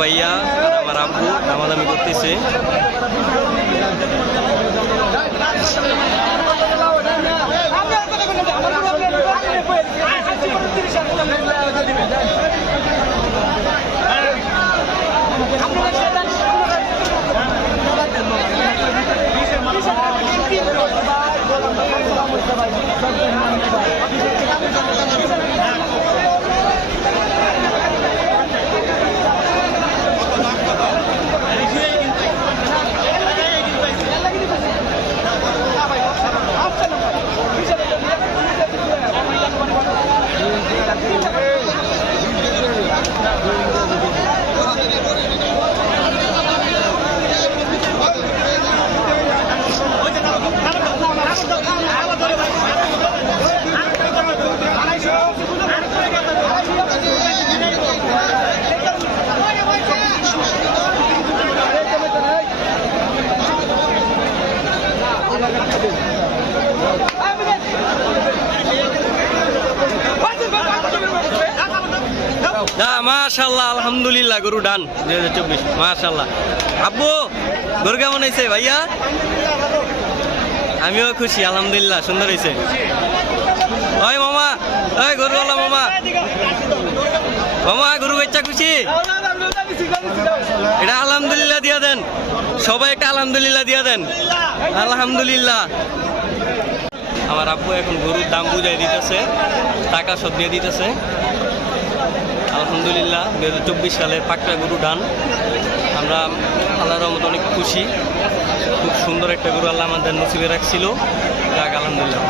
ভাইয়া আর আমার আব্বু দামাদামি করতেছে। মাশাআল্লাহ, আলহামদুলিল্লাহ, গরু ডান 2024। মাশাআল্লাহ। আব্বু গরু কেমন হয়েছে ভাইয়া? আমিও খুশি, আলহামদুলিল্লাহ, সুন্দর হয়েছে। ওই মামা, ওই গরুওয়ালা মামা, মামা গরু বাচ্চা খুশি? এটা আলহামদুলিল্লাহ দিয়া দেন, সবাই একটা আলহামদুলিল্লাহ দিয়া দেন। আলহামদুলিল্লাহ। আমার আব্বু এখন গরুর দাম বুঝাই দিতেছে, টাকা সব দিয়ে দিতেছে। আলহামদুলিল্লাহ, 2024 সালের পাকড়া গরু ডান। আমরা আল্লাহর রহমতে অনেক খুশি। খুব সুন্দর একটা গরু আল্লাহ আমাদের নসিবে রাখছিল। যাক, আলহামদুলিল্লাহ।